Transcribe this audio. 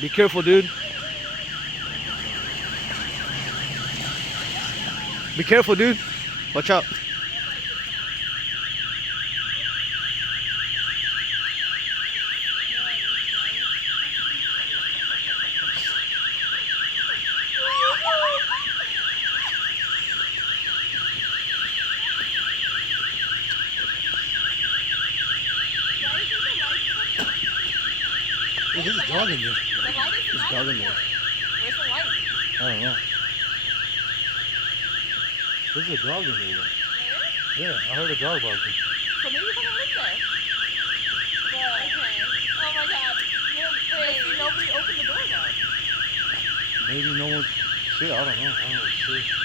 Be careful, dude. Be careful, dude. Watch out. Oh, there's a dog in there. The light is There's a not dog in important. there. Where's the light? I don't know. There's a dog in there. Where? Yeah, I heard a dog barking. So maybe you fucking live there. But, okay. Oh my god. But see, nobody opened the door though. Maybe no one. Shit, I don't know. I don't know. Shit.